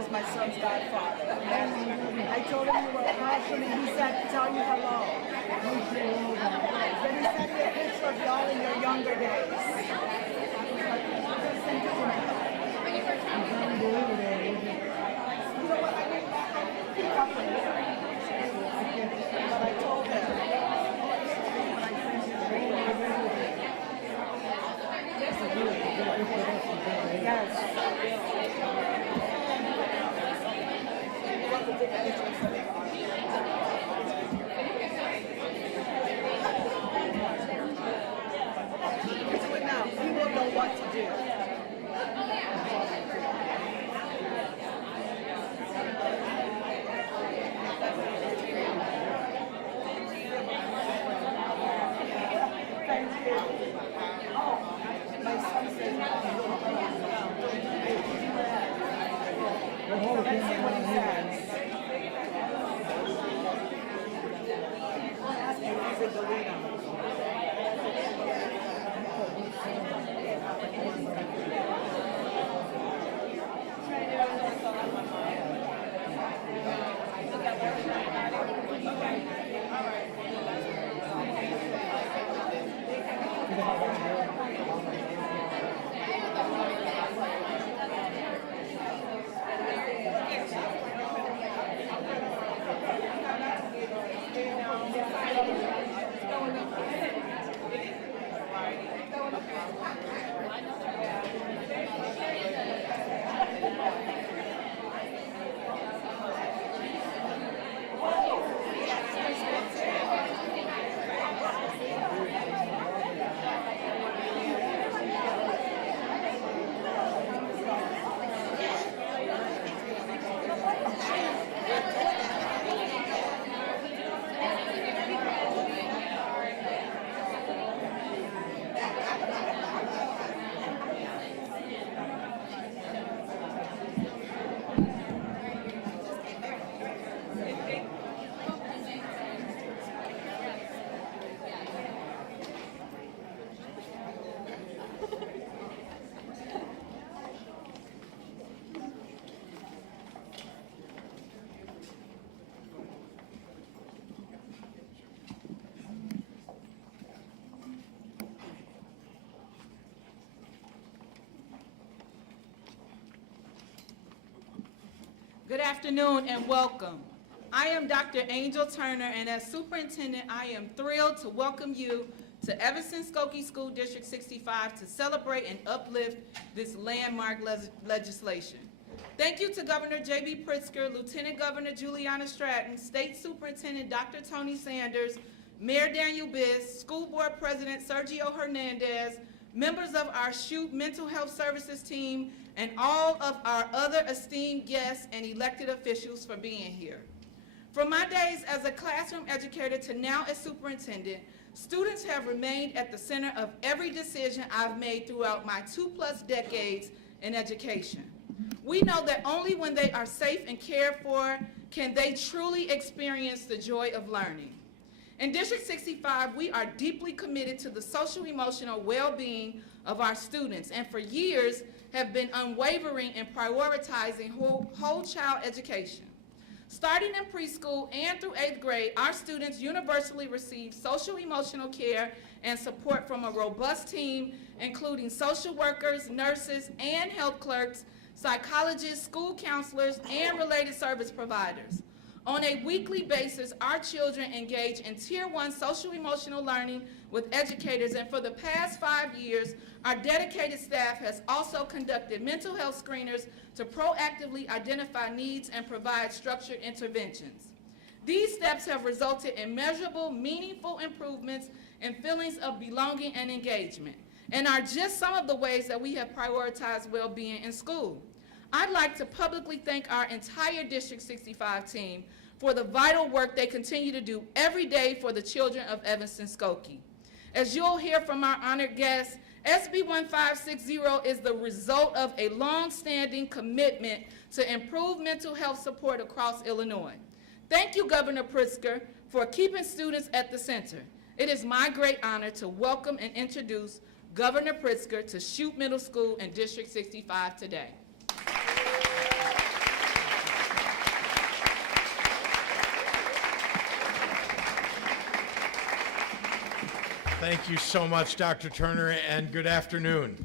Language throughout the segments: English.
is my son's godfather. And I told him you were a passion, and he said, tell you hello. Then he sent me a picture of y'all in your younger days. Just send it to me. You know what, I didn't pick up on it. But I told him. Yes. Do it now. He will know what to do. Thank you. Oh, my son says, let's see what he says. I'll ask you if he's in the lead. Good afternoon and welcome. I am Dr. Angel Turner, and as superintendent, I am thrilled to welcome you to Evanston-Skokie School District 65 to celebrate and uplift this landmark legislation. Thank you to Governor J.B. Pritzker, Lieutenant Governor Juliana Stratton, State Superintendent Dr. Tony Sanders, Mayor Daniel Biss, School Board President Sergio Hernandez, members of our SHOOT Mental Health Services team, and all of our other esteemed guests and elected officials for being here. From my days as a classroom educator to now as superintendent, students have remained at the center of every decision I've made throughout my 2+ decades in education. We know that only when they are safe and cared for can they truly experience the joy of learning. In District 65, we are deeply committed to the social-emotional well-being of our students, and for years have been unwavering in prioritizing whole child education. Starting in preschool and through 8th grade, our students universally receive social-emotional care and support from a robust team, including social workers, nurses, and health clerks, psychologists, school counselors, and related service providers. On a weekly basis, our children engage in Tier 1 social-emotional learning with educators, and for the past 5 years, our dedicated staff has also conducted mental health screeners to proactively identify needs and provide structured interventions. These steps have resulted in measurable, meaningful improvements in feelings of belonging and engagement, and are just some of the ways that we have prioritized well-being in school. I'd like to publicly thank our entire District 65 team for the vital work they continue to do every day for the children of Evanston-Skokie. As you'll hear from our honored guests, SB 1560 is the result of a long-standing commitment to improve mental health support across Illinois. Thank you, Governor Pritzker, for keeping students at the center. It is my great honor to welcome and introduce Governor Pritzker to Shute Middle School in District 65 today. Thank you so much, Dr. Turner, and good afternoon.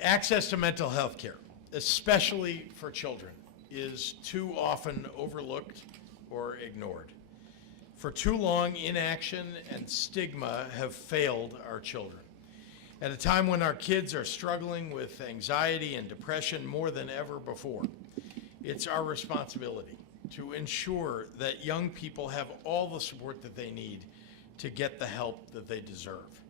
Access to mental health care, especially for children, is too often overlooked or ignored. For too long, inaction and stigma have failed our children. At a time when our kids are struggling with anxiety and depression more than ever before, it's our responsibility to ensure that young people have all the support that they need to get the help that they deserve.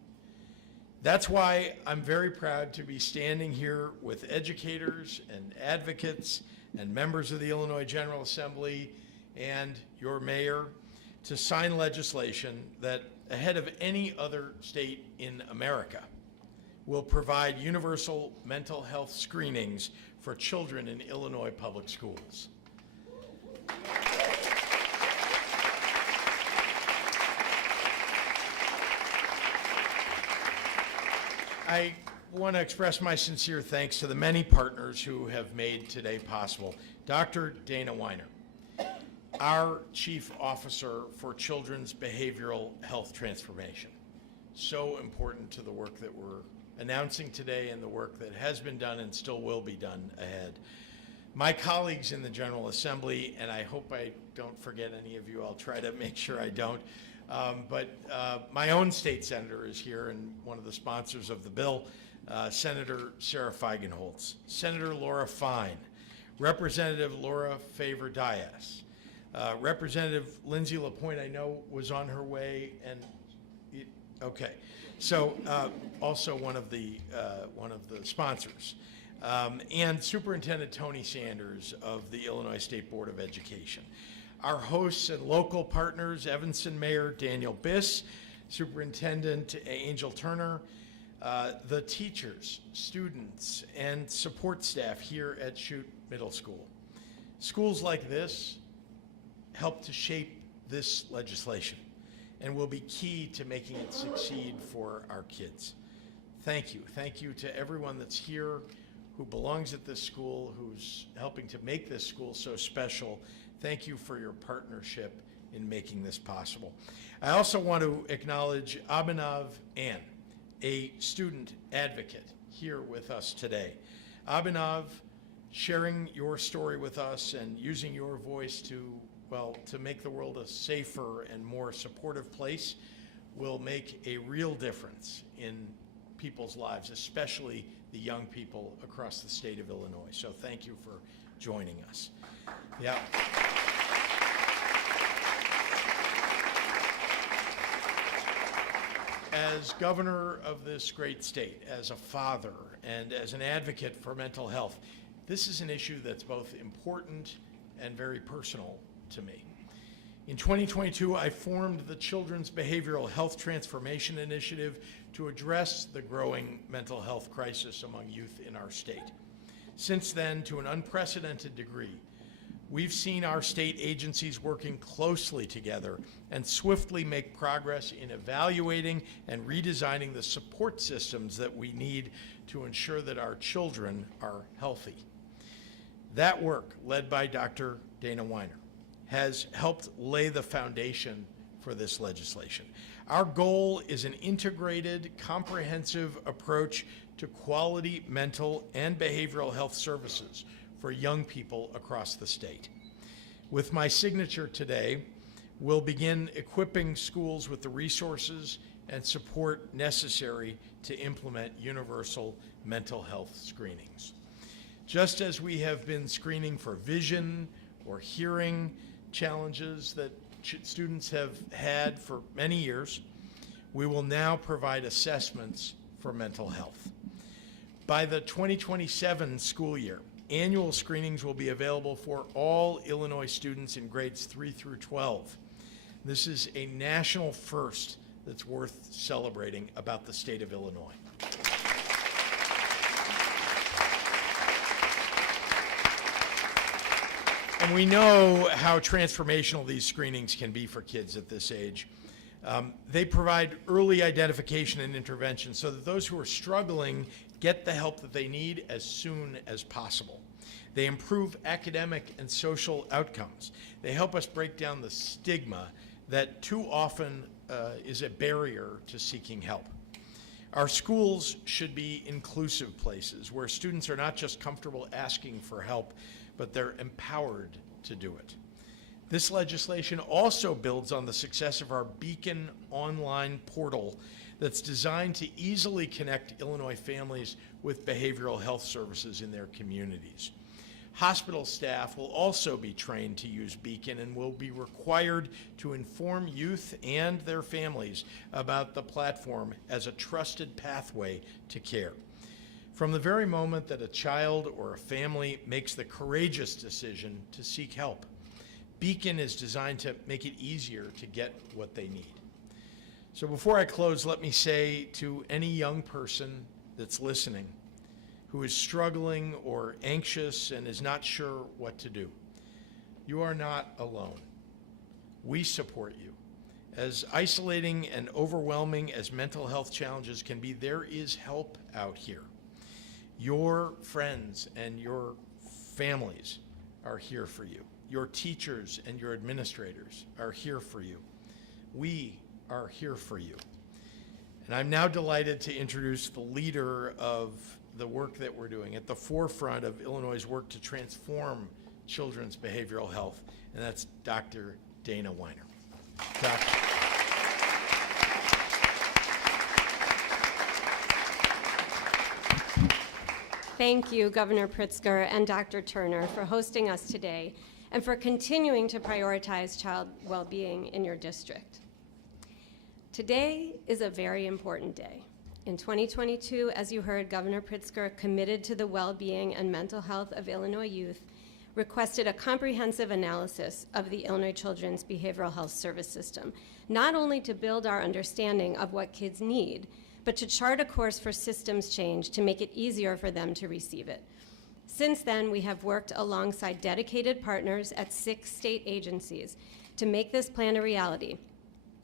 That's why I'm very proud to be standing here with educators and advocates and members of the Illinois General Assembly and your mayor to sign legislation that, ahead of any other state in America, will provide universal mental health screenings for children in Illinois public schools. I want to express my sincere thanks to the many partners who have made today possible. Dr. Dana Weiner, our Chief Officer for Children's Behavioral Health Transformation. So important to the work that we're announcing today and the work that has been done and still will be done ahead. My colleagues in the General Assembly, and I hope I don't forget any of you, I'll try to make sure I don't, but my own state senator is here and one of the sponsors of the bill, Senator Sarah Feigenholtz, Senator Laura Fine, Representative Laura Favor-Diaz, Representative Lindsay LaPointe, I know, was on her way, and okay. So also one of the sponsors, and Superintendent Tony Sanders of the Illinois State Board of Education. Our hosts and local partners, Evanston Mayor Daniel Biss, Superintendent Angel Turner, the teachers, students, and support staff here at Chute Middle School. Schools like this help to shape this legislation and will be key to making it succeed for our kids. Thank you. Thank you to everyone that's here who belongs at this school, who's helping to make this school so special. Thank you for your partnership in making this possible. I also want to acknowledge Abhinav Ann, a student advocate here with us today. Abhinav, sharing your story with us and using your voice to make the world a safer and more supportive place will make a real difference in people's lives, especially the young people across the state of Illinois. So thank you for joining us. Yeah. As governor of this great state, as a father, and as an advocate for mental health, this is an issue that's both important and very personal to me. In 2022, I formed the Children's Behavioral Health Transformation Initiative to address the growing mental health crisis among youth in our state. Since then, to an unprecedented degree, we've seen our state agencies working closely together and swiftly make progress in evaluating and redesigning the support systems that we need to ensure that our children are healthy. That work, led by Dr. Dana Weiner, has helped lay the foundation for this legislation. Our goal is an integrated, comprehensive approach to quality mental and behavioral health services for young people across the state. With my signature today, we'll begin equipping schools with the resources and support necessary to implement universal mental health screenings. Just as we have been screening for vision or hearing challenges that students have had for many years, we will now provide assessments for mental health. By the 2027 school year, annual screenings will be available for all Illinois students in grades 3 through 12. This is a national first that's worth celebrating about the state of Illinois. And we know how transformational these screenings can be for kids at this age. They provide early identification and intervention so that those who are struggling get the help that they need as soon as possible. They improve academic and social outcomes. They help us break down the stigma that too often is a barrier to seeking help. Our schools should be inclusive places where students are not just comfortable asking for help, but they're empowered to do it. This legislation also builds on the success of our Beacon online portal that's designed to easily connect Illinois families with behavioral health services in their communities. Hospital staff will also be trained to use Beacon and will be required to inform youth and their families about the platform as a trusted pathway to care. From the very moment that a child or a family makes the courageous decision to seek help, Beacon is designed to make it easier to get what they need. So before I close, let me say to any young person that's listening who is struggling or anxious and is not sure what to do, you are not alone. We support you. As isolating and overwhelming as mental health challenges can be, there is help out here. Your friends and your families are here for you. Your teachers and your administrators are here for you. We are here for you. And I'm now delighted to introduce the leader of the work that we're doing at the forefront of Illinois' work to transform children's behavioral health, and that's Dr. Dana Weiner. Doctor. Thank you, Governor Pritzker and Dr. Turner, for hosting us today and for continuing to prioritize child well-being in your district. Today is a very important day. In 2022, as you heard, Governor Pritzker committed to the well-being and mental health of Illinois youth, requested a comprehensive analysis of the Illinois Children's Behavioral Health Service System, not only to build our understanding of what kids need, but to chart a course for systems change to make it easier for them to receive it. Since then, we have worked alongside dedicated partners at 6 state agencies to make this plan a reality,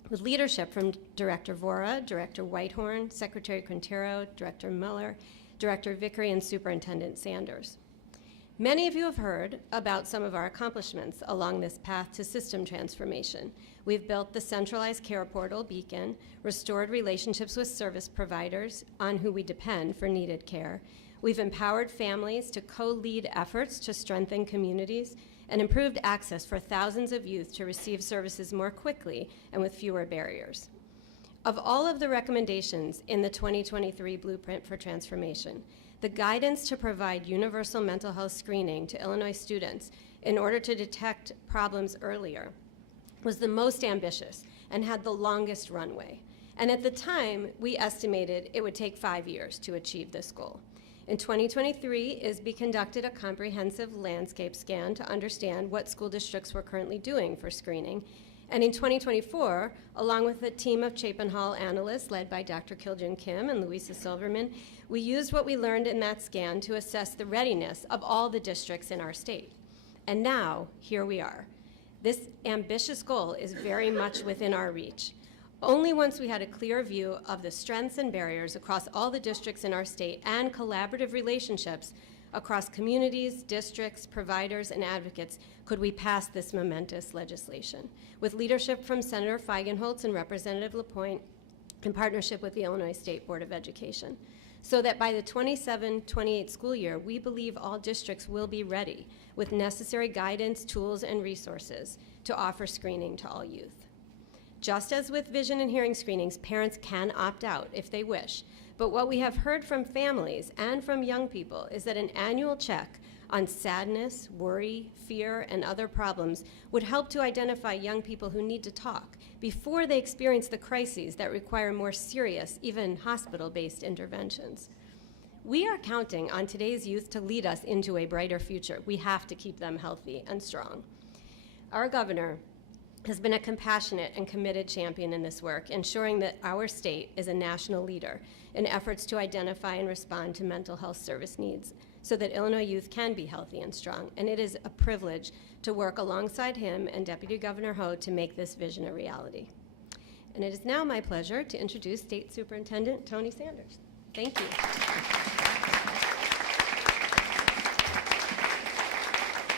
with leadership from Director Vora, Director Whitehorn, Secretary Quintero, Director Miller, Director Vickery, and Superintendent Sanders. Many of you have heard about some of our accomplishments along this path to system transformation. We've built the centralized care portal, Beacon, restored relationships with service providers on who we depend for needed care. We've empowered families to co-lead efforts to strengthen communities, and improved access for thousands of youth to receive services more quickly and with fewer barriers. Of all of the recommendations in the 2023 Blueprint for Transformation, the guidance to provide universal mental health screening to Illinois students in order to detect problems earlier was the most ambitious and had the longest runway. And at the time, we estimated it would take 5 years to achieve this goal. In 2023, ISB conducted a comprehensive landscape scan to understand what school districts were currently doing for screening. And in 2024, along with a team of Chapin Hall analysts led by Dr. Kiljun Kim and Louisa Silverman, we used what we learned in that scan to assess the readiness of all the districts in our state. And now, here we are. This ambitious goal is very much within our reach. Only once we had a clear view of the strengths and barriers across all the districts in our state and collaborative relationships across communities, districts, providers, and advocates could we pass this momentous legislation. With leadership from Senator Feigenholtz and Representative LaPointe in partnership with the Illinois State Board of Education, so that by the 27-28 school year, we believe all districts will be ready with necessary guidance, tools, and resources to offer screening to all youth. Just as with vision and hearing screenings, parents can opt out if they wish. But what we have heard from families and from young people is that an annual check on sadness, worry, fear, and other problems would help to identify young people who need to talk before they experience the crises that require more serious, even hospital-based interventions. We are counting on today's youth to lead us into a brighter future. We have to keep them healthy and strong. Our governor has been a compassionate and committed champion in this work, ensuring that our state is a national leader in efforts to identify and respond to mental health service needs so that Illinois youth can be healthy and strong. And it is a privilege to work alongside him and Deputy Governor Ho to make this vision a reality. And it is now my pleasure to introduce State Superintendent Tony Sanders. Thank you.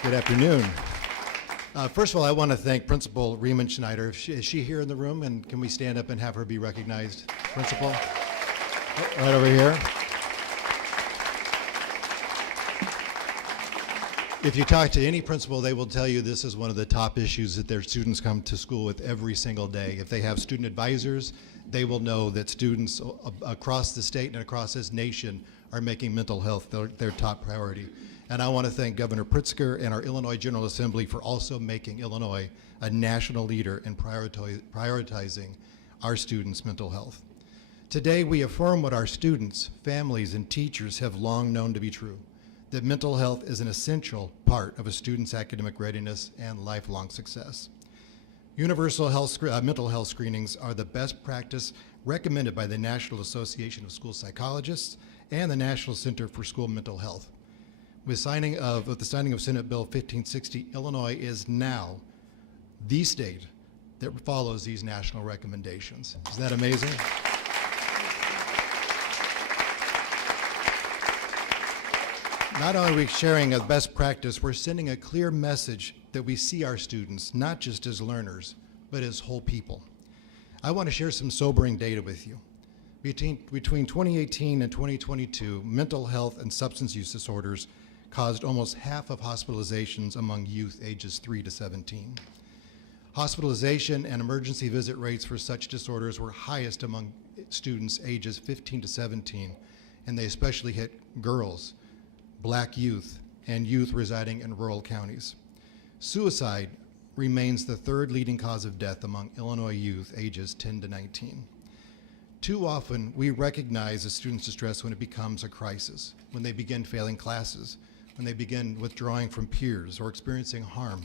Good afternoon. First of all, I want to thank Principal Riemann Schneider. Is she here in the room? And can we stand up and have her be recognized? Principal? Right over here. If you talk to any principal, they will tell you this is one of the top issues that their students come to school with every single day. If they have student advisors, they will know that students across the state and across this nation are making mental health their top priority. And I want to thank Governor Pritzker and our Illinois General Assembly for also making Illinois a national leader in prioritizing our students' mental health. Today, we affirm what our students, families, and teachers have long known to be true, that mental health is an essential part of a student's academic readiness and lifelong success. Universal mental health screenings are the best practice recommended by the National Association of School Psychologists and the National Center for School Mental Health. With the signing of Senate Bill 1560, Illinois is now the state that follows these national recommendations. Isn't that amazing? Not only are we sharing a best practice, we're sending a clear message that we see our students not just as learners, but as whole people. I want to share some sobering data with you. Between 2018 and 2022, mental health and substance use disorders caused almost half of hospitalizations among youth ages 3 to 17. Hospitalization and emergency visit rates for such disorders were highest among students ages 15 to 17, and they especially hit girls, Black youth, and youth residing in rural counties. Suicide remains the third leading cause of death among Illinois youth ages 10 to 19. Too often, we recognize a student's distress when it becomes a crisis, when they begin failing classes, when they begin withdrawing from peers or experiencing harm.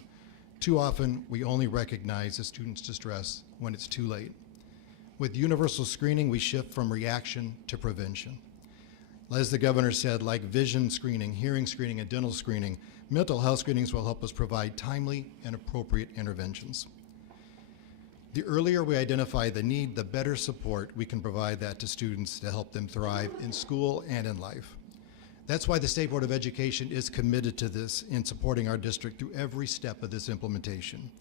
Too often, we only recognize a student's distress when it's too late. With universal screening, we shift from reaction to prevention. As the governor said, like vision screening, hearing screening, and dental screening, mental health screenings will help us provide timely and appropriate interventions. The earlier we identify the need, the better support we can provide that to students to help them thrive in school and in life. That's why the State Board of Education is committed to this in supporting our district through every step of this implementation.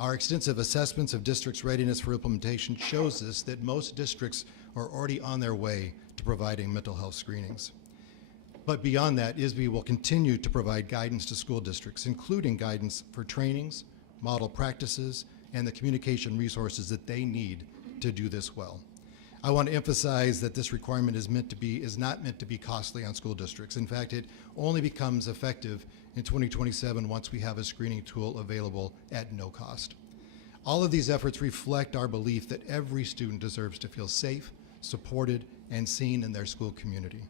Our extensive assessments of districts' readiness for implementation shows us that most districts are already on their way to providing mental health screenings. But beyond that, ISB will continue to provide guidance to school districts, including guidance for trainings, model practices, and the communication resources that they need to do this well. I want to emphasize that this requirement is not meant to be costly on school districts. In fact, it only becomes effective in 2027 once we have a screening tool available at no cost. All of these efforts reflect our belief that every student deserves to feel safe, supported, and seen in their school community.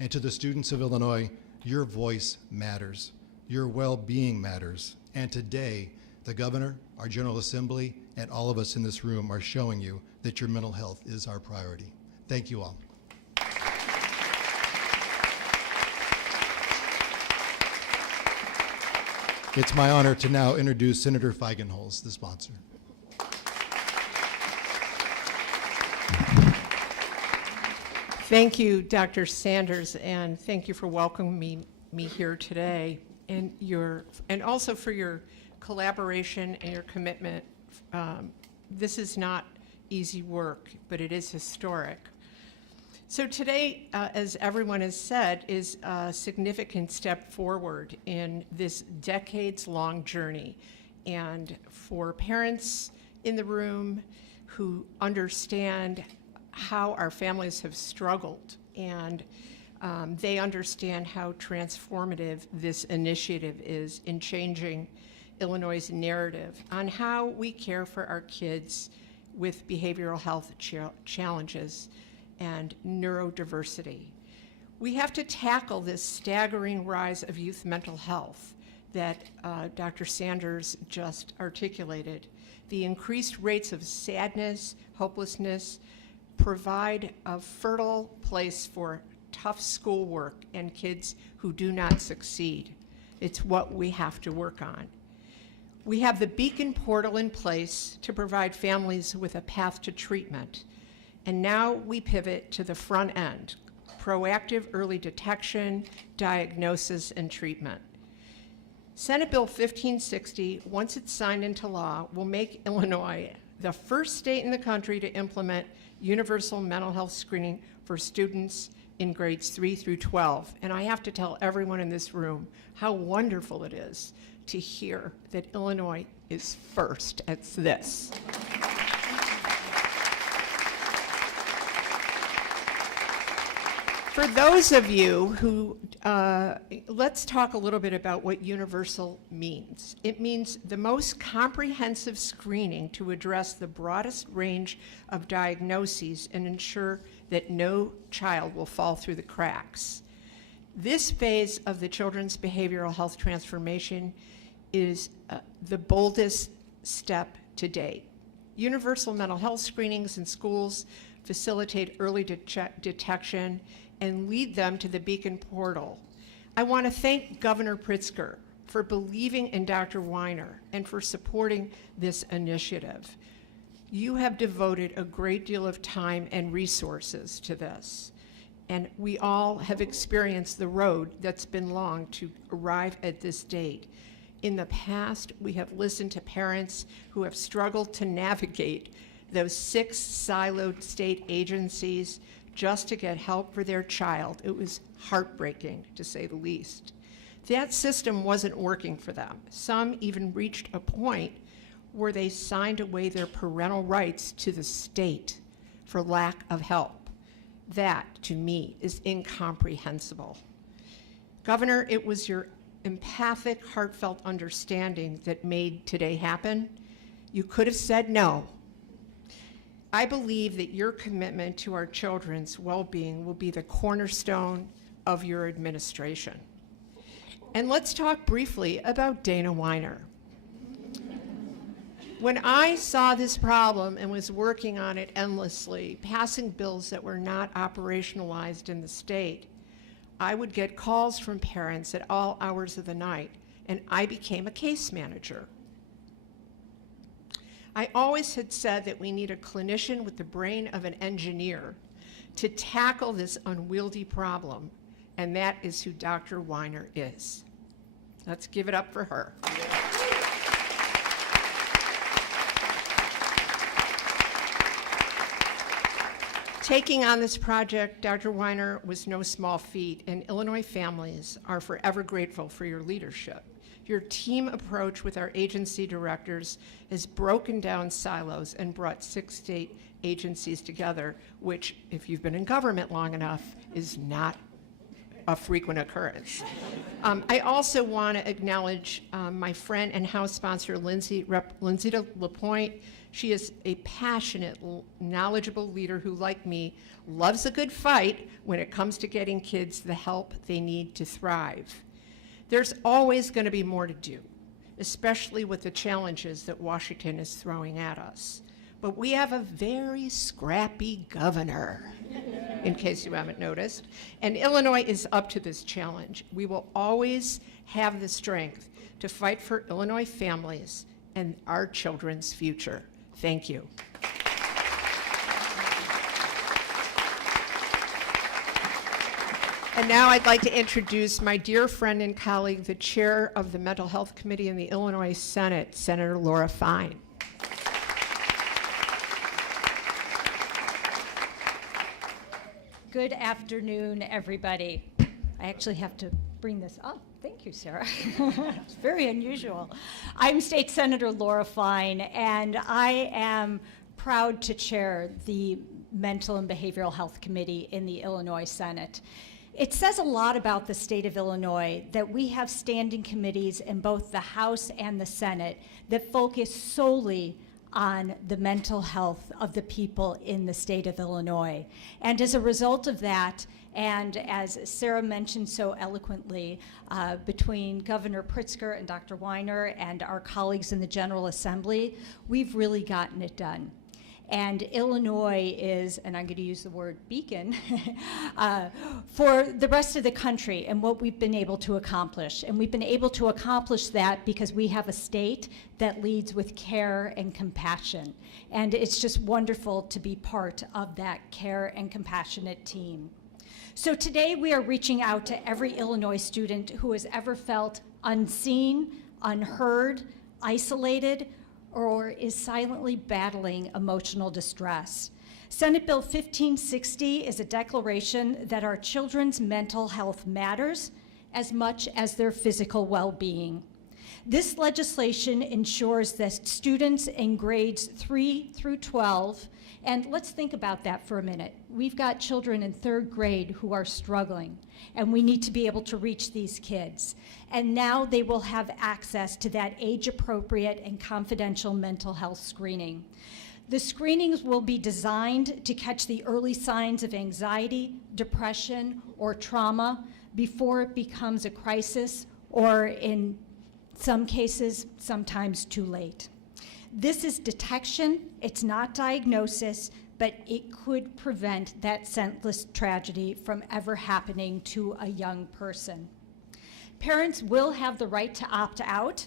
And to the students of Illinois, your voice matters. Your well-being matters. And today, the governor, our General Assembly, and all of us in this room are showing you that your mental health is our priority. Thank you all. It's my honor to now introduce Senator Feigenholz, the sponsor. Thank you, Dr. Sanders, and thank you for welcoming me here today, and also for your collaboration and your commitment. This is not easy work, but it is historic. So today, as everyone has said, is a significant step forward in this decades-long journey. And for parents in the room who understand how our families have struggled, and they understand how transformative this initiative is in changing Illinois' narrative on how we care for our kids with behavioral health challenges and neurodiversity. We have to tackle this staggering rise of youth mental health that Dr. Sanders just articulated. The increased rates of sadness, hopelessness, provide a fertile place for tough schoolwork and kids who do not succeed. It's what we have to work on. We have the Beacon portal in place to provide families with a path to treatment. And now we pivot to the front end, proactive early detection, diagnosis, and treatment. Senate Bill 1560, once it's signed into law, will make Illinois the first state in the country to implement universal mental health screening for students in grades 3 through 12. And I have to tell everyone in this room how wonderful it is to hear that Illinois is first at this. For those of you who, let's talk a little bit about what universal means. It means the most comprehensive screening to address the broadest range of diagnoses and ensure that no child will fall through the cracks. This phase of the children's behavioral health transformation is the boldest step to date. Universal mental health screenings in schools facilitate early detection and lead them to the Beacon portal. I want to thank Governor Pritzker for believing in Dr. Weiner and for supporting this initiative. You have devoted a great deal of time and resources to this, and we all have experienced the road that's been long to arrive at this date. In the past, we have listened to parents who have struggled to navigate those 6 siloed state agencies just to get help for their child. It was heartbreaking, to say the least. That system wasn't working for them. Some even reached a point where they signed away their parental rights to the state for lack of help. That, to me, is incomprehensible. Governor, it was your empathic, heartfelt understanding that made today happen. You could have said no. I believe that your commitment to our children's well-being will be the cornerstone of your administration. And let's talk briefly about Dana Weiner. When I saw this problem and was working on it endlessly, passing bills that were not operationalized in the state, I would get calls from parents at all hours of the night, and I became a case manager. I always had said that we need a clinician with the brain of an engineer to tackle this unwieldy problem, and that is who Dr. Weiner is. Let's give it up for her. Taking on this project, Dr. Weiner, was no small feat, and Illinois families are forever grateful for your leadership. Your team approach with our agency directors has broken down silos and brought 6 state agencies together, which, if you've been in government long enough, is not a frequent occurrence. I also want to acknowledge my friend and House sponsor, Lindsay LaPointe. She is a passionate, knowledgeable leader who, like me, loves a good fight when it comes to getting kids the help they need to thrive. There's always going to be more to do, especially with the challenges that Washington is throwing at us. But we have a very scrappy governor, in case you haven't noticed, and Illinois is up to this challenge. We will always have the strength to fight for Illinois families and our children's future. Thank you. And now I'd like to introduce my dear friend and colleague, the chair of the Mental Health Committee in the Illinois Senate, Senator Laura Fine. Good afternoon, everybody. I actually have to bring this up. Thank you, Sarah. It's very unusual. I'm State Senator Laura Fine, and I am proud to chair the Mental and Behavioral Health Committee in the Illinois Senate. It says a lot about the state of Illinois that we have standing committees in both the House and the Senate that focus solely on the mental health of the people in the state of Illinois. And as a result of that, and as Sarah mentioned so eloquently, between Governor Pritzker and Dr. Weiner and our colleagues in the General Assembly, we've really gotten it done. And Illinois is, and I'm going to use the word beacon, for the rest of the country and what we've been able to accomplish. And we've been able to accomplish that because we have a state that leads with care and compassion. And it's just wonderful to be part of that care and compassionate team. So today we are reaching out to every Illinois student who has ever felt unseen, unheard, isolated, or is silently battling emotional distress. Senate Bill 1560 is a declaration that our children's mental health matters as much as their physical well-being. This legislation ensures that students in grades 3 through 12, and let's think about that for a minute. We've got children in 3rd grade who are struggling, and we need to be able to reach these kids. And now they will have access to that age-appropriate and confidential mental health screening. The screenings will be designed to catch the early signs of anxiety, depression, or trauma before it becomes a crisis, or in some cases, sometimes too late. This is detection, it's not diagnosis, but it could prevent that senseless tragedy from ever happening to a young person. Parents will have the right to opt out,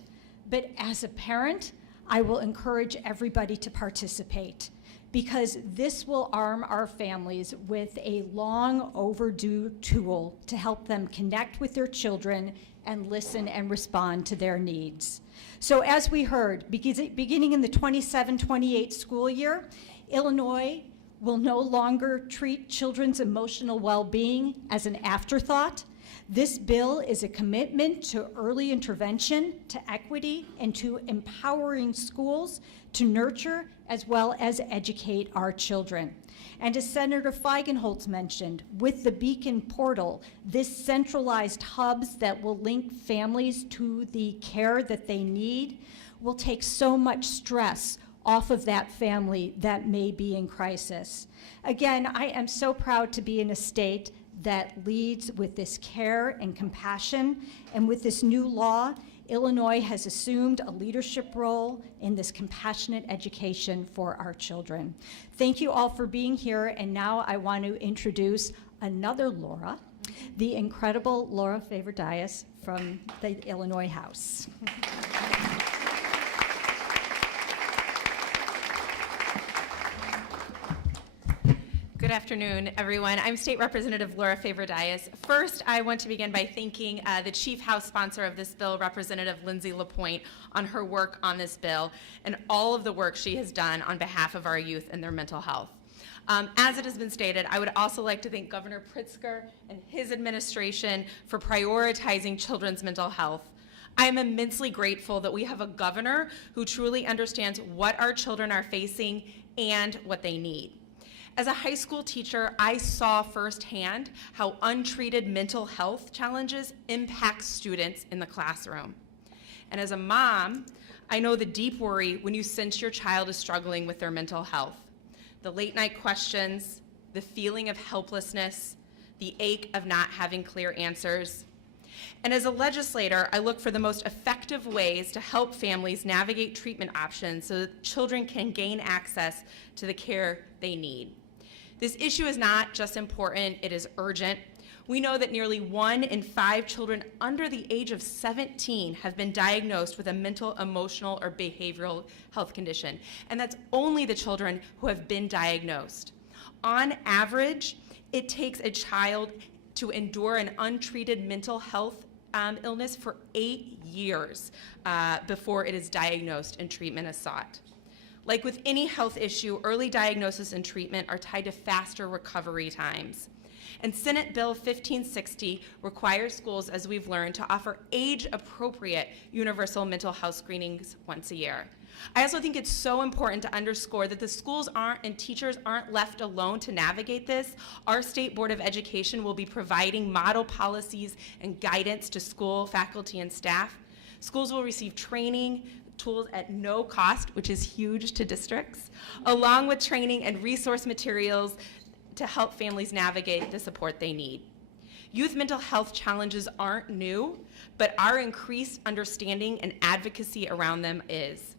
but as a parent, I will encourage everybody to participate, because this will arm our families with a long overdue tool to help them connect with their children and listen and respond to their needs. So as we heard, beginning in the 27-28 school year, Illinois will no longer treat children's emotional well-being as an afterthought. This bill is a commitment to early intervention, to equity, and to empowering schools to nurture as well as educate our children. And as Senator Feigenholtz mentioned, with the Beacon portal, this centralized hubs that will link families to the care that they need will take so much stress off of that family that may be in crisis. Again, I am so proud to be in a state that leads with this care and compassion, and with this new law, Illinois has assumed a leadership role in this compassionate education for our children. Thank you all for being here, and now I want to introduce another Laura, the incredible Laura Favor-Dias from the Illinois House. Good afternoon, everyone. I'm State Representative Laura Favor-Dias. First, I want to begin by thanking the Chief House sponsor of this bill, Representative Lindsay LaPointe, on her work on this bill and all of the work she has done on behalf of our youth and their mental health. As it has been stated, I would also like to thank Governor Pritzker and his administration for prioritizing children's mental health. I am immensely grateful that we have a governor who truly understands what our children are facing and what they need. As a high school teacher, I saw firsthand how untreated mental health challenges impact students in the classroom. And as a mom, I know the deep worry when you sense your child is struggling with their mental health. The late night questions, the feeling of helplessness, the ache of not having clear answers. And as a legislator, I look for the most effective ways to help families navigate treatment options so that children can gain access to the care they need. This issue is not just important, it is urgent. We know that nearly 1 in 5 children under the age of 17 have been diagnosed with a mental, emotional, or behavioral health condition. And that's only the children who have been diagnosed. On average, it takes a child to endure an untreated mental health illness for 8 years before it is diagnosed and treatment is sought. Like with any health issue, early diagnosis and treatment are tied to faster recovery times. And Senate Bill 1560 requires schools, as we've learned, to offer age-appropriate universal mental health screenings once a year. I also think it's so important to underscore that the schools and teachers aren't left alone to navigate this. Our State Board of Education will be providing model policies and guidance to school faculty and staff. Schools will receive training, tools at no cost, which is huge to districts, along with training and resource materials to help families navigate the support they need. Youth mental health challenges aren't new, but our increased understanding and advocacy around them is.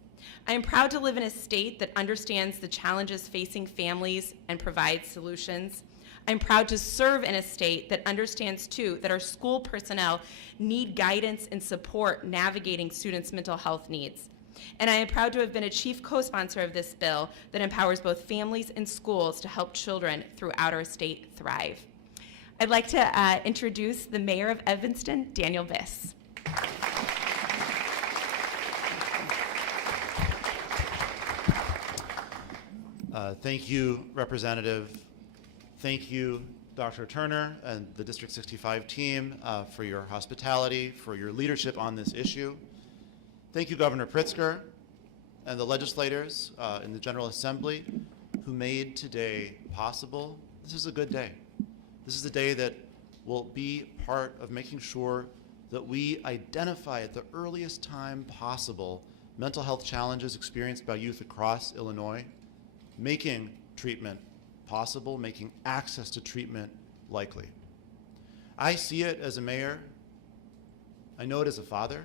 I am proud to live in a state that understands the challenges facing families and provides solutions. I'm proud to serve in a state that understands, too, that our school personnel need guidance and support navigating students' mental health needs. And I am proud to have been a chief co-sponsor of this bill that empowers both families and schools to help children throughout our state thrive. I'd like to introduce the mayor of Evanston, Daniel Biss. Thank you, Representative. Thank you, Dr. Turner and the District 65 team for your hospitality, for your leadership on this issue. Thank you, Governor Pritzker and the legislators in the General Assembly who made today possible. This is a good day. This is a day that will be part of making sure that we identify at the earliest time possible mental health challenges experienced by youth across Illinois, making treatment possible, making access to treatment likely. I see it as a mayor. I know it as a father.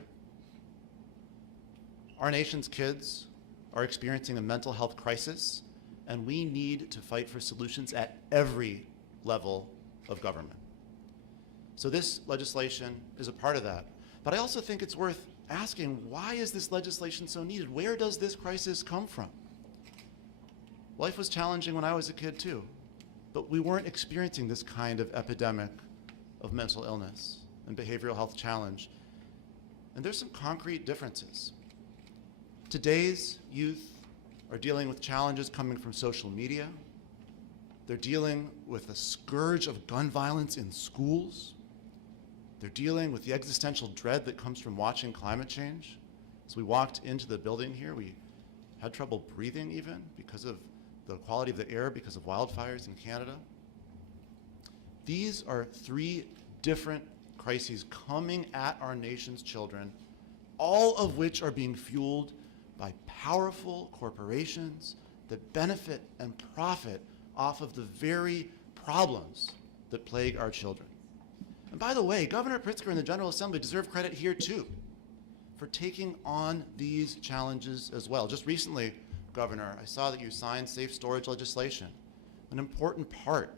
Our nation's kids are experiencing a mental health crisis, and we need to fight for solutions at every level of government. So this legislation is a part of that. But I also think it's worth asking, why is this legislation so needed? Where does this crisis come from? Life was challenging when I was a kid too, but we weren't experiencing this kind of epidemic of mental illness and behavioral health challenge. And there's some concrete differences. Today's youth are dealing with challenges coming from social media. They're dealing with a scourge of gun violence in schools. They're dealing with the existential dread that comes from watching climate change. As we walked into the building here, we had trouble breathing even because of the quality of the air because of wildfires in Canada. These are three different crises coming at our nation's children, all of which are being fueled by powerful corporations that benefit and profit off of the very problems that plague our children. And by the way, Governor Pritzker and the General Assembly deserve credit here too for taking on these challenges as well. Just recently, Governor, I saw that you signed safe storage legislation, an important part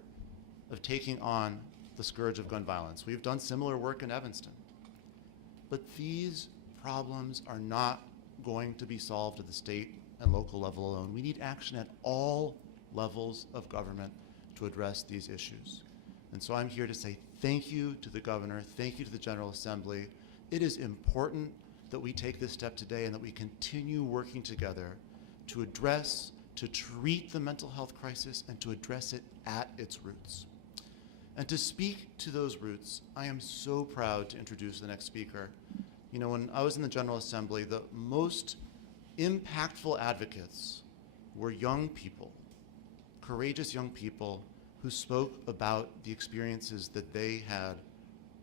of taking on the scourge of gun violence. We've done similar work in Evanston. But these problems are not going to be solved at the state and local level alone. We need action at all levels of government to address these issues. And so I'm here to say thank you to the governor, thank you to the General Assembly. It is important that we take this step today and that we continue working together to address, to treat the mental health crisis and to address it at its roots. And to speak to those roots, I am so proud to introduce the next speaker. You know, when I was in the General Assembly, the most impactful advocates were young people, courageous young people who spoke about the experiences that they had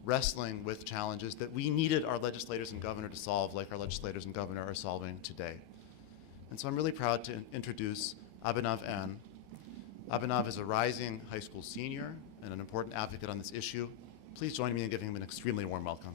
wrestling with challenges that we needed our legislators and governor to solve, like our legislators and governor are solving today. And so I'm really proud to introduce Abhinav N. Abhinav is a rising high school senior and an important advocate on this issue. Please join me in giving him an extremely warm welcome.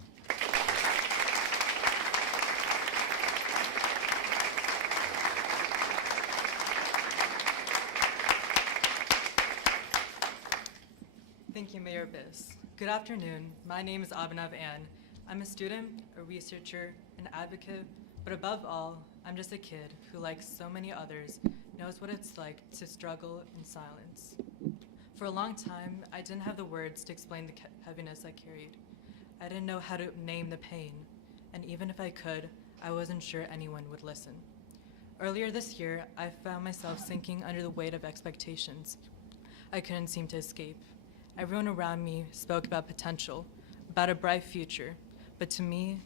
Thank you, Mayor Biss. Good afternoon. My name is Abhinav Ann. I'm a student, a researcher, an advocate, but above all, I'm just a kid who, like so many others, knows what it's like to struggle in silence. For a long time, I didn't have the words to explain the heaviness I carried. I didn't know how to name the pain, and even if I could, I wasn't sure anyone would listen. Earlier this year, I found myself sinking under the weight of expectations I couldn't seem to escape. Everyone around me spoke about potential, about a bright future, but to me,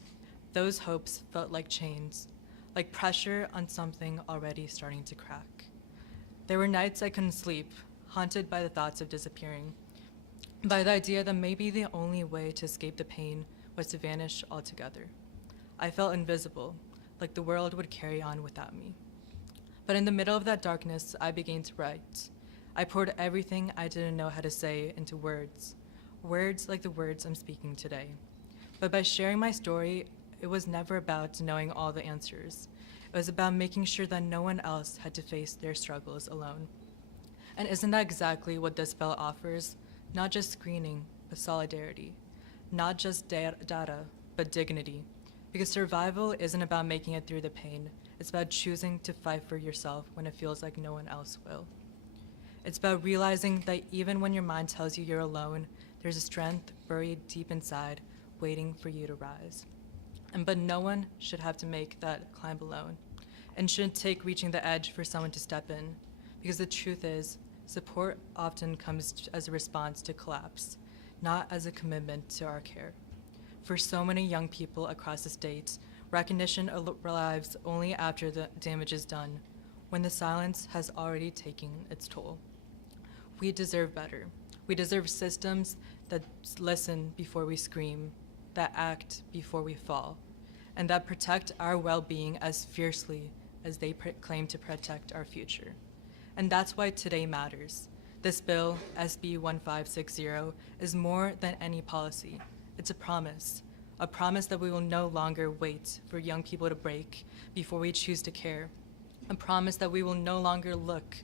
those hopes felt like chains, like pressure on something already starting to crack. There were nights I couldn't sleep, haunted by the thoughts of disappearing, by the idea that maybe the only way to escape the pain was to vanish altogether. I felt invisible, like the world would carry on without me. But in the middle of that darkness, I began to write. I poured everything I didn't know how to say into words, words like the words I'm speaking today. But by sharing my story, it was never about knowing all the answers. It was about making sure that no one else had to face their struggles alone. And isn't that exactly what this bill offers? Not just screening, but solidarity. Not just data, but dignity. Because survival isn't about making it through the pain. It's about choosing to fight for yourself when it feels like no one else will. It's about realizing that even when your mind tells you you're alone, there's a strength buried deep inside, waiting for you to rise. But no one should have to make that climb alone, and shouldn't take reaching the edge for someone to step in, because the truth is, support often comes as a response to collapse, not as a commitment to our care. For so many young people across the state, recognition arrives only after the damage is done, when the silence has already taken its toll. We deserve better. We deserve systems that listen before we scream, that act before we fall, and that protect our well-being as fiercely as they claim to protect our future. And that's why today matters. This bill, SB 1560, is more than any policy. It's a promise that we will no longer wait for young people to break before we choose to care, a promise that we will no longer look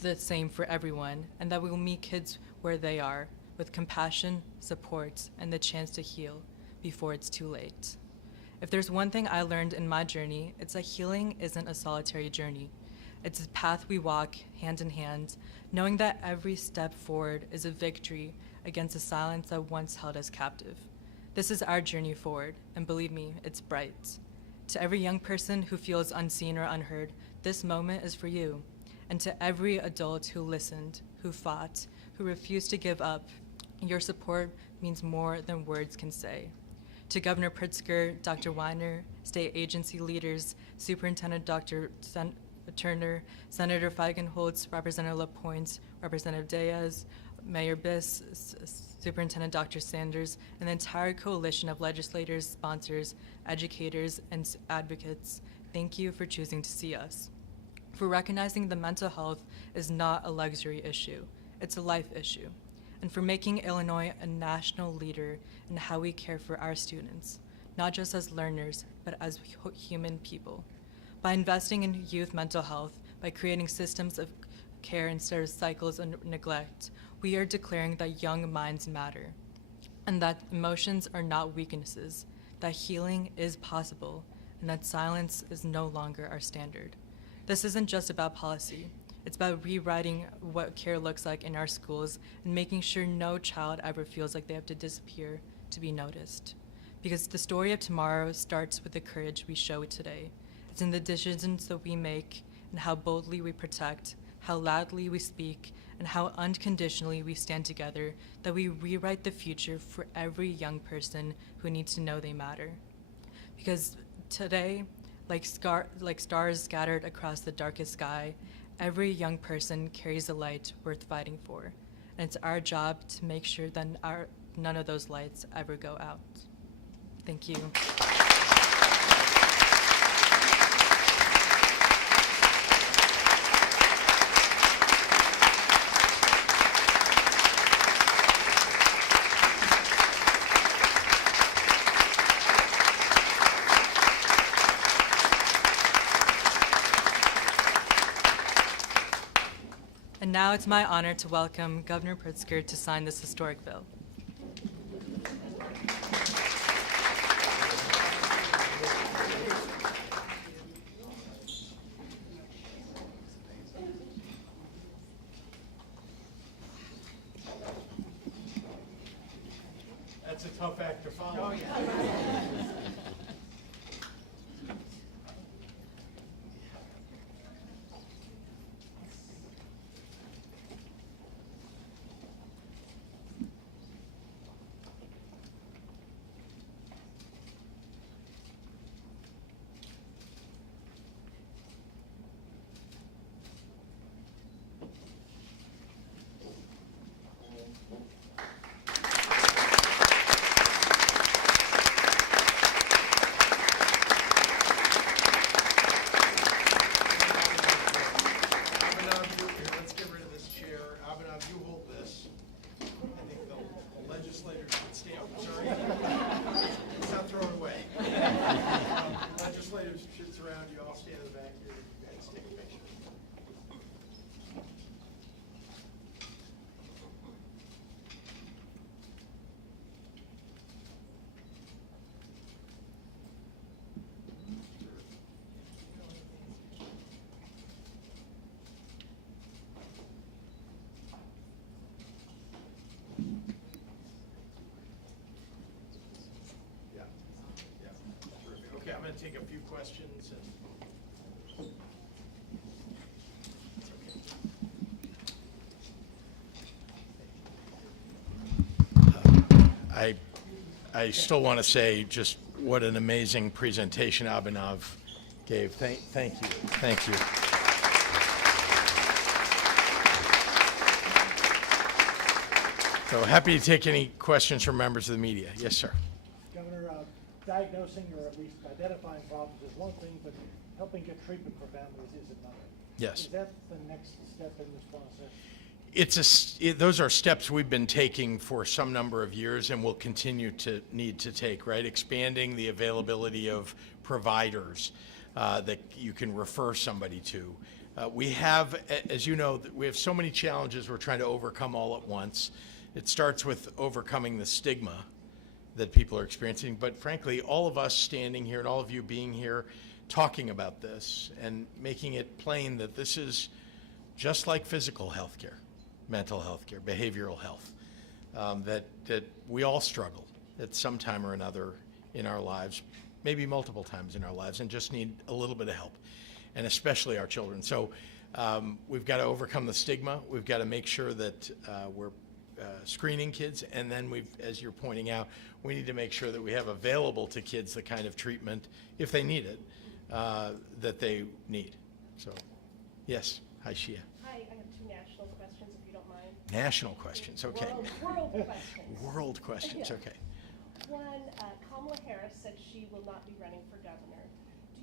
the same for everyone, and that we will meet kids where they are, with compassion, support, and the chance to heal before it's too late. If there's one thing I learned in my journey, it's that healing isn't a solitary journey. It's a path we walk hand in hand, knowing that every step forward is a victory against the silence that once held us captive. This is our journey forward, and believe me, it's bright. To every young person who feels unseen or unheard, this moment is for you. And to every adult who listened, who fought, who refused to give up, your support means more than words can say. To Governor Pritzker, Dr. Weiner, state agency leaders, Superintendent Dr. Turner, Senator Feigenholtz, Representative LaPointe, Representative Diaz, Mayor Biss, Superintendent Dr. Sanders, and the entire coalition of legislators, sponsors, educators, and advocates, thank you for choosing to see us. For recognizing that mental health is not a luxury issue, it's a life issue. And for making Illinois a national leader in how we care for our students, not just as learners, but as human people. By investing in youth mental health, by creating systems of care instead of cycles of neglect, we are declaring that young minds matter, and that emotions are not weaknesses, that healing is possible, and that silence is no longer our standard. This isn't just about policy. It's about rewriting what care looks like in our schools and making sure no child ever feels like they have to disappear to be noticed. Because the story of tomorrow starts with the courage we show today. It's in the decisions that we make and how boldly we protect, how loudly we speak, and how unconditionally we stand together that we rewrite the future for every young person who needs to know they matter. Because today, like stars scattered across the darkest sky, every young person carries a light worth fighting for. And it's our job to make sure that none of those lights ever go out. Thank you. And now it's my honor to welcome Governor Pritzker to sign this historic bill. That's a tough act to follow. Oh, yeah. Let's get rid of this chair. Abhinav, you hold this. I think the legislators should stay up. Sorry. It's not thrown away. Legislators should surround you. I'll stand in the back here. You guys take a picture. Yeah, yeah, terrific. Okay, I'm going to take a few questions and I still want to say just what an amazing presentation Abhinav gave. Thank you. Thank you. So happy to take any questions from members of the media. Yes, sir. Governor, diagnosing or at least identifying problems is one thing, but helping get treatment for families is another. Yes. Is that the next step in this process? Those are steps we've been taking for some number of years and will continue to need to take, right? Expanding the availability of providers that you can refer somebody to. We have, as you know, we have so many challenges we're trying to overcome all at once. It starts with overcoming the stigma that people are experiencing, but frankly, all of us standing here and all of you being here talking about this and making it plain that this is just like physical health care, mental health care, behavioral health, that we all struggle at some time or another in our lives, maybe multiple times in our lives, and just need a little bit of help, and especially our children. So we've got to overcome the stigma. We've got to make sure that we're screening kids, and then as you're pointing out, we need to make sure that we have available to kids the kind of treatment, if they need it, that they need. So, yes. Hi, Shia. Hi, I have two national questions, if you don't mind. National questions, okay. World questions. World questions, Yeah. okay. One, Kamala Harris said she will not be running for governor.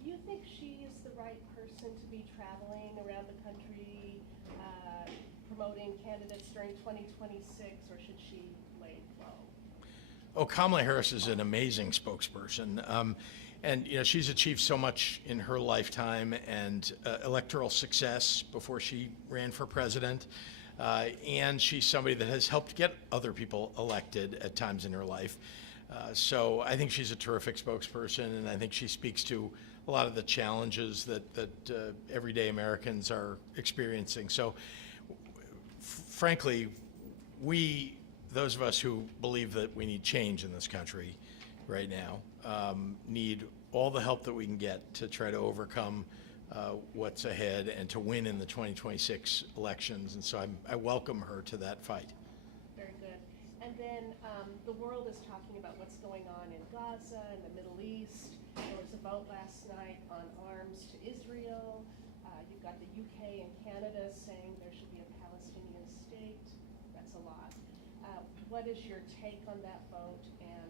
Do you think she is the right person to be traveling around the country, promoting candidates during 2026, or should she lay low? Oh, Kamala Harris is an amazing spokesperson. And you know, she's achieved so much in her lifetime and electoral success before she ran for president. And she's somebody that has helped get other people elected at times in her life. So I think she's a terrific spokesperson, and I think she speaks to a lot of the challenges that everyday Americans are experiencing. So frankly, those of us who believe that we need change in this country right now, need all the help that we can get to try to overcome what's ahead and to win in the 2026 elections. And so I welcome her to that fight. Very good. And then the world is talking about what's going on in Gaza and the Middle East. There was a vote last night on arms to Israel. You've got the UK and Canada saying there should be a Palestinian state. That's a lot. What is your take on that vote and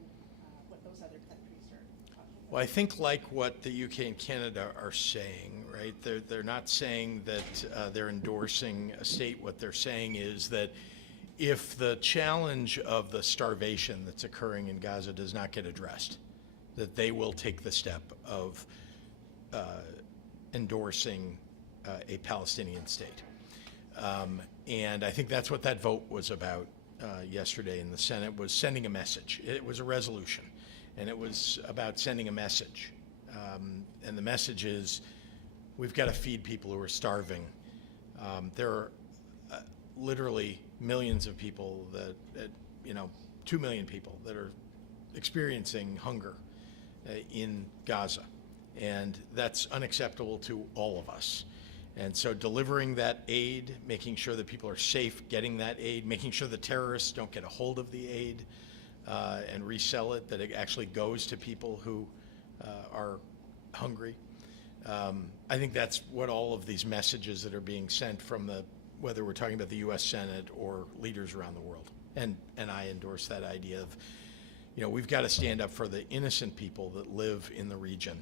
what those other countries are talking about? Well, I think like what the UK and Canada are saying, right? They're not saying that they're endorsing a state. What they're saying is that if the challenge of the starvation that's occurring in Gaza does not get addressed, that they will take the step of endorsing a Palestinian state. And I think that's what that vote was about yesterday in the Senate, was sending a message. It was a resolution, and it was about sending a message. And the message is, we've got to feed people who are starving. There are literally millions of people that 2 million people that are experiencing hunger in Gaza. And that's unacceptable to all of us. And so delivering that aid, making sure that people are safe getting that aid, making sure the terrorists don't get a hold of the aid and resell it, that it actually goes to people who are hungry. I think that's what all of these messages that are being sent from whether we're talking about the U.S. Senate or leaders around the world. And I endorse that idea of, we've got to stand up for the innocent people that live in the region.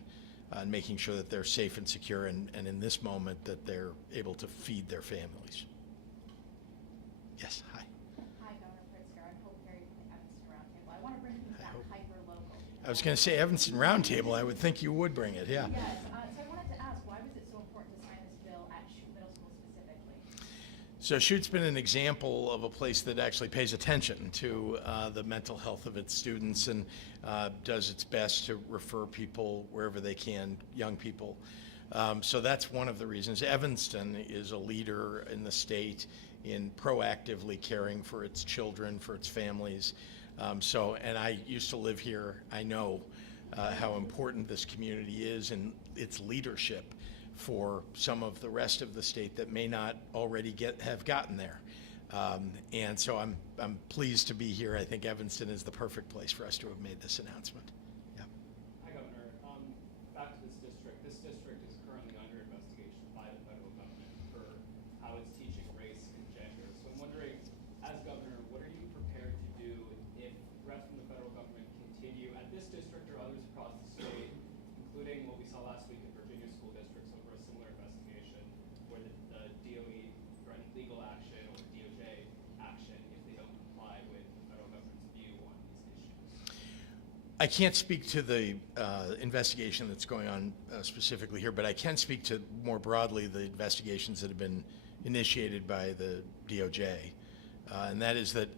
And making sure that they're safe and secure, and in this moment that they're able to feed their families. Yes, hi. Hi, Governor Pritzker. I'm Hope Perry from the Evanston Roundtable. I want to bring things back hyper-local. I was going to say Evanston Roundtable. I would think you would bring it, yeah. Yes, so I wanted to ask, why was it so important to sign this bill at Shute Middle School specifically? So Chute's been an example of a place that actually pays attention to the mental health of its students and does its best to refer people wherever they can, young people. So that's one of the reasons. Evanston is a leader in the state in proactively caring for its children, for its families. And I used to live here. I know how important this community is and its leadership for some of the rest of the state that may not already have gotten there. And so I'm pleased to be here. I think Evanston is the perfect place for us to have made this announcement. Yeah. Hi, Governor. Back to this district. This district is currently under investigation by the federal government for how it's teaching race and gender. So I'm wondering, as governor, what are you prepared to do if threats from the federal government continue at this district or others across the state, including what we saw last week in Virginia school districts over a similar investigation where the DOE threatened legal action or DOJ action if they don't comply with the federal government's view on these issues? I can't speak to the investigation that's going on specifically here, but I can speak to more broadly the investigations that have been initiated by the DOJ, and that is that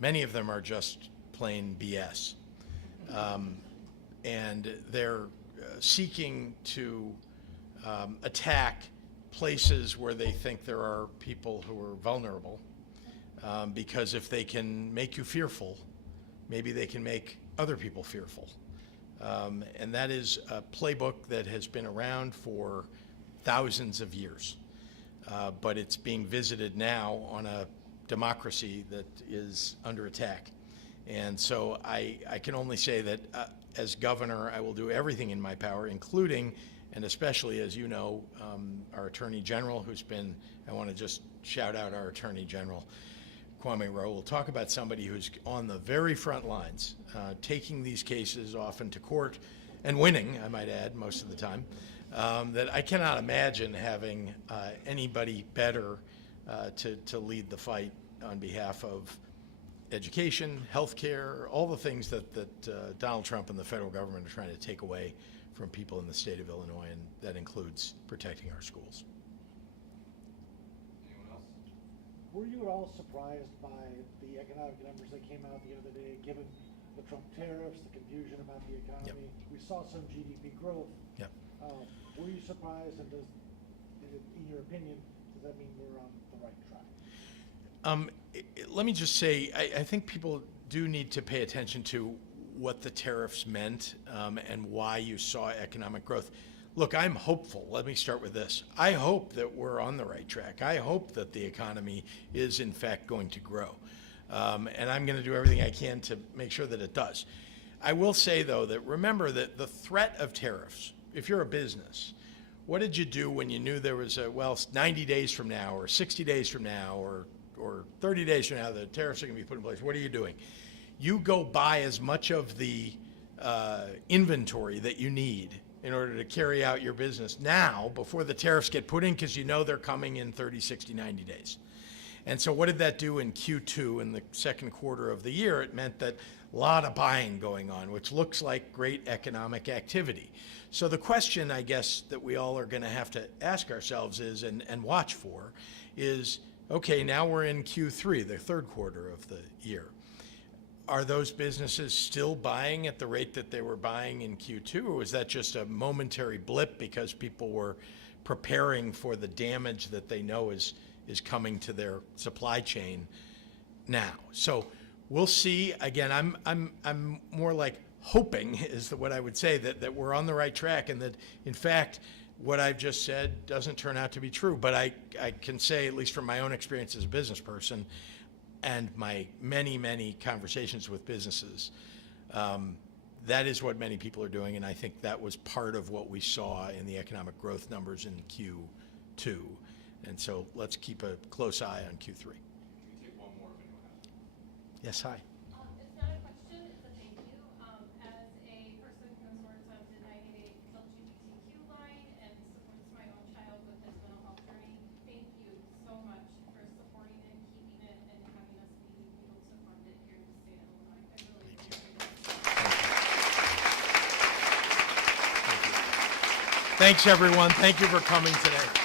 many of them are just plain BS. And they're seeking to attack places where they think there are people who are vulnerable, because if they can make you fearful, maybe they can make other people fearful. And that is a playbook that has been around for thousands of years, but it's being visited now on a democracy that is under attack. And so I can only say that as governor, I will do everything in my power, including and especially, as you know, our Attorney General, who's been, I want to just shout out our Attorney General, Kwame Rowe. We'll talk about somebody who's on the very front lines, taking these cases often to court and winning, I might add, most of the time, that I cannot imagine having anybody better to lead the fight on behalf of education, healthcare, all the things that Donald Trump and the federal government are trying to take away from people in the state of Illinois, and that includes protecting our schools. Anyone else? Were you at all surprised by the economic numbers that came out the other day, given the Trump tariffs, the confusion about the economy? Yep. We saw some GDP growth. Yep. Were you surprised, and in your opinion, does that mean we're on the right track? Let me just say, I think people do need to pay attention to what the tariffs meant and why you saw economic growth. Look, I'm hopeful. Let me start with this. I hope that we're on the right track. I hope that the economy is, in fact, going to grow. And I'm going to do everything I can to make sure that it does. I will say, though, that remember that the threat of tariffs, if you're a business, what did you do when you knew there was 90 days from now or 60 days from now or 30 days from now the tariffs are going to be put in place? What are you doing? You go buy as much of the inventory that you need in order to carry out your business now before the tariffs get put in, because you know they're coming in 30, 60, 90 days. And so what did that do in Q2, in the second quarter of the year? It meant that a lot of buying going on, which looks like great economic activity. So the question, I guess, that we all are going to have to ask ourselves is, and watch for, is, okay, now we're in Q3, the third quarter of the year. Are those businesses still buying at the rate that they were buying in Q2, or was that just a momentary blip because people were preparing for the damage that they know is coming to their supply chain now? So we'll see. Again, I'm more like hoping is what I would say, that we're on the right track, and that in fact what I've just said doesn't turn out to be true. But I can say, at least from my own experience as a business person and my many, many conversations with businesses, that is what many people are doing, and I think that was part of what we saw in the economic growth numbers in Q2. And so let's keep a close eye on Q3. Can we take one more if anyone has? Yes, hi. It's not a question, it's a thank you. As a person who sorts of the 98 LGBTQ line and supports my own child with his mental health journey, thank you so much for supporting it, keeping it, and having us be able to fund it here in the state of Illinois. I really appreciate it. Thanks, everyone. Thank you for coming today.